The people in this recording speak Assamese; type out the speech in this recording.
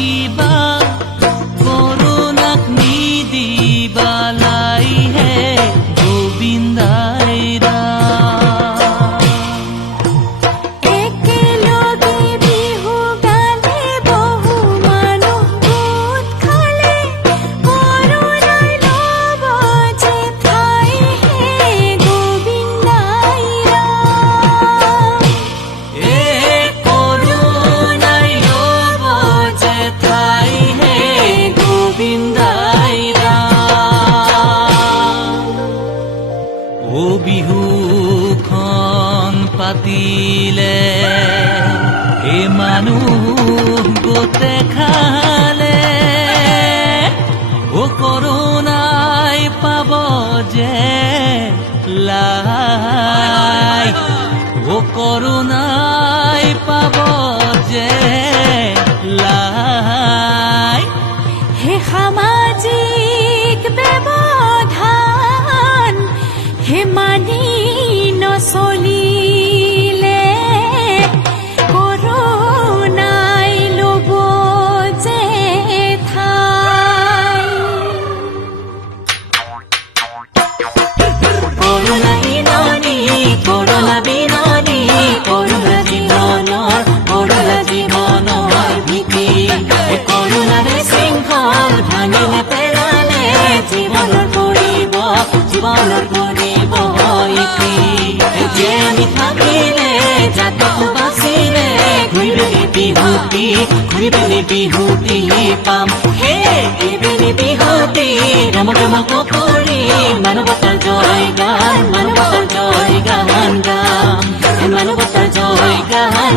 কিবা কৰোণাক নিদিবালাই হে গোবিন্দাই বিহুখন পাতিলে এ মানুহ গোটে খালে ও কৰোণাই পাব যে লাই ও কৰোণাই পাব যে লাই হে সামাজিক ব্যৱধান হে মানি নচলিলে কৰোণাই ল'ব যে ঠাই কৰোণা বিননি কৰোণা বিননি কৰোণা জীৱনৰ ভীতি কৰোণাৰে শৃংখল ভাঙিলে পেলালে জীৱনৰ কৰিব যে আমি থাকিলে জাতক বাচিলে ঘূৰি পেলি বিহুতি পাম হে এইবেলি বিহুতি ৰম কৰি মানৱতাৰ জয় গান গাম মানৱতাৰ জয় গান